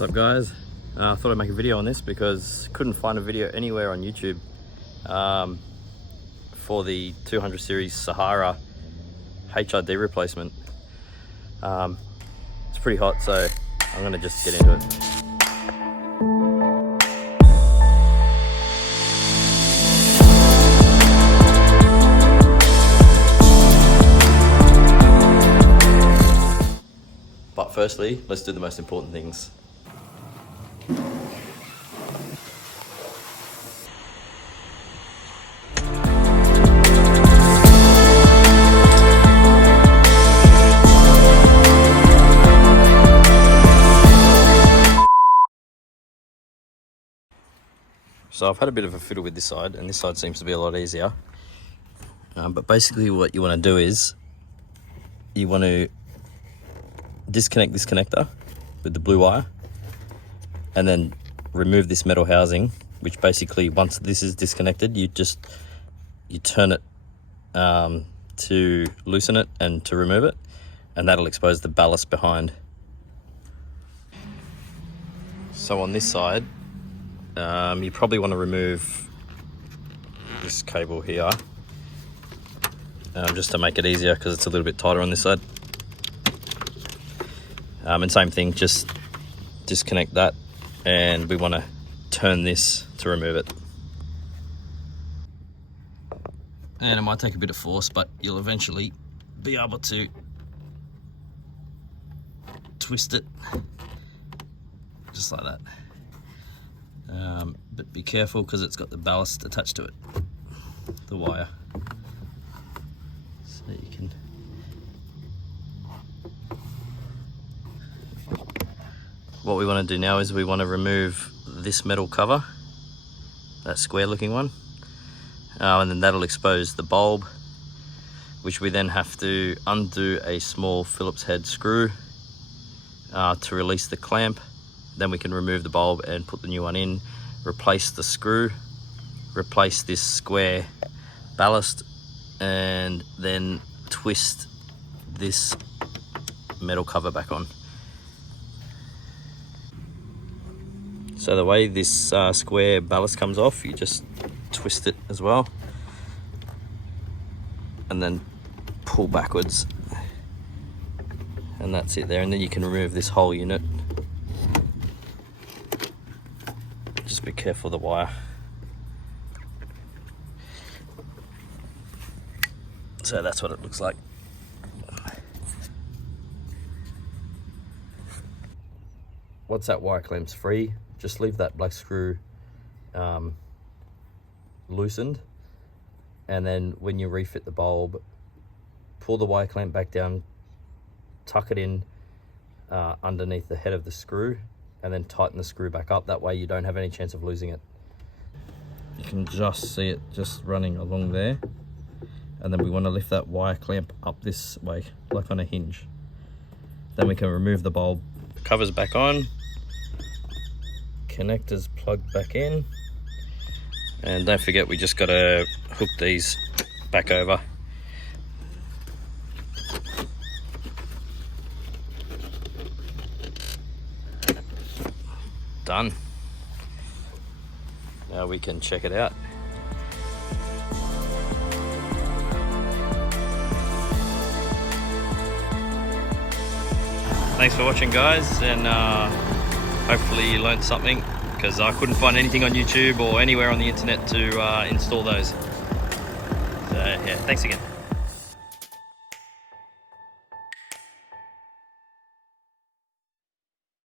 What's up, guys? I thought I'd make a video on this because couldn't find a video anywhere on YouTube for the 200 series Sahara HID replacement. It's pretty hot, so I'm gonna just get into it. But firstly, let's do the most important things. So I've had a bit of a fiddle with this side, and this side seems to be a lot easier. But basically what you want to do is you want to disconnect this connector with the blue wire and then remove this metal housing, which basically, once this is disconnected, you turn it to loosen it and to remove it, and that'll expose the ballast behind. So on this side, you probably want to remove this cable here, just to make it easier because it's a little bit tighter on this side. And same thing, just disconnect that, and we want to turn this to remove it. And it might take a bit of force, but you'll eventually be able to twist it just like that. But be careful because it's got the ballast attached to it, the wire. So you can what we want to do now is we want to remove this metal cover, that square looking one, and then that'll expose the bulb, which we then have to undo a small Phillips head screw to release the clamp. Then we can remove the bulb and put the new one in, replace the screw, replace this square ballast, and then twist this metal cover back on. So the way this square ballast comes off, you just twist it as well and then pull backwards, and that's it there. And then you can remove this whole unit. Just be careful of the wire. So that's what it looks like. Once that wire clamp's free, just leave that black screw loosened, and then when you refit the bulb, pull the wire clamp back down, tuck it in underneath the head of the screw, and then tighten the screw back up. That way you don't have any chance of losing it. You can just see it just running along there, and then we want to lift that wire clamp up this way like on a hinge. Then we can remove the bulb. The cover's back on, connectors plugged back in, and don't forget we just got to hook these back over. Done. Now we can check it out. Thanks for watching, guys, and hopefully you learned something, because I couldn't find anything on YouTube or anywhere on the internet to install those. So yeah, thanks again.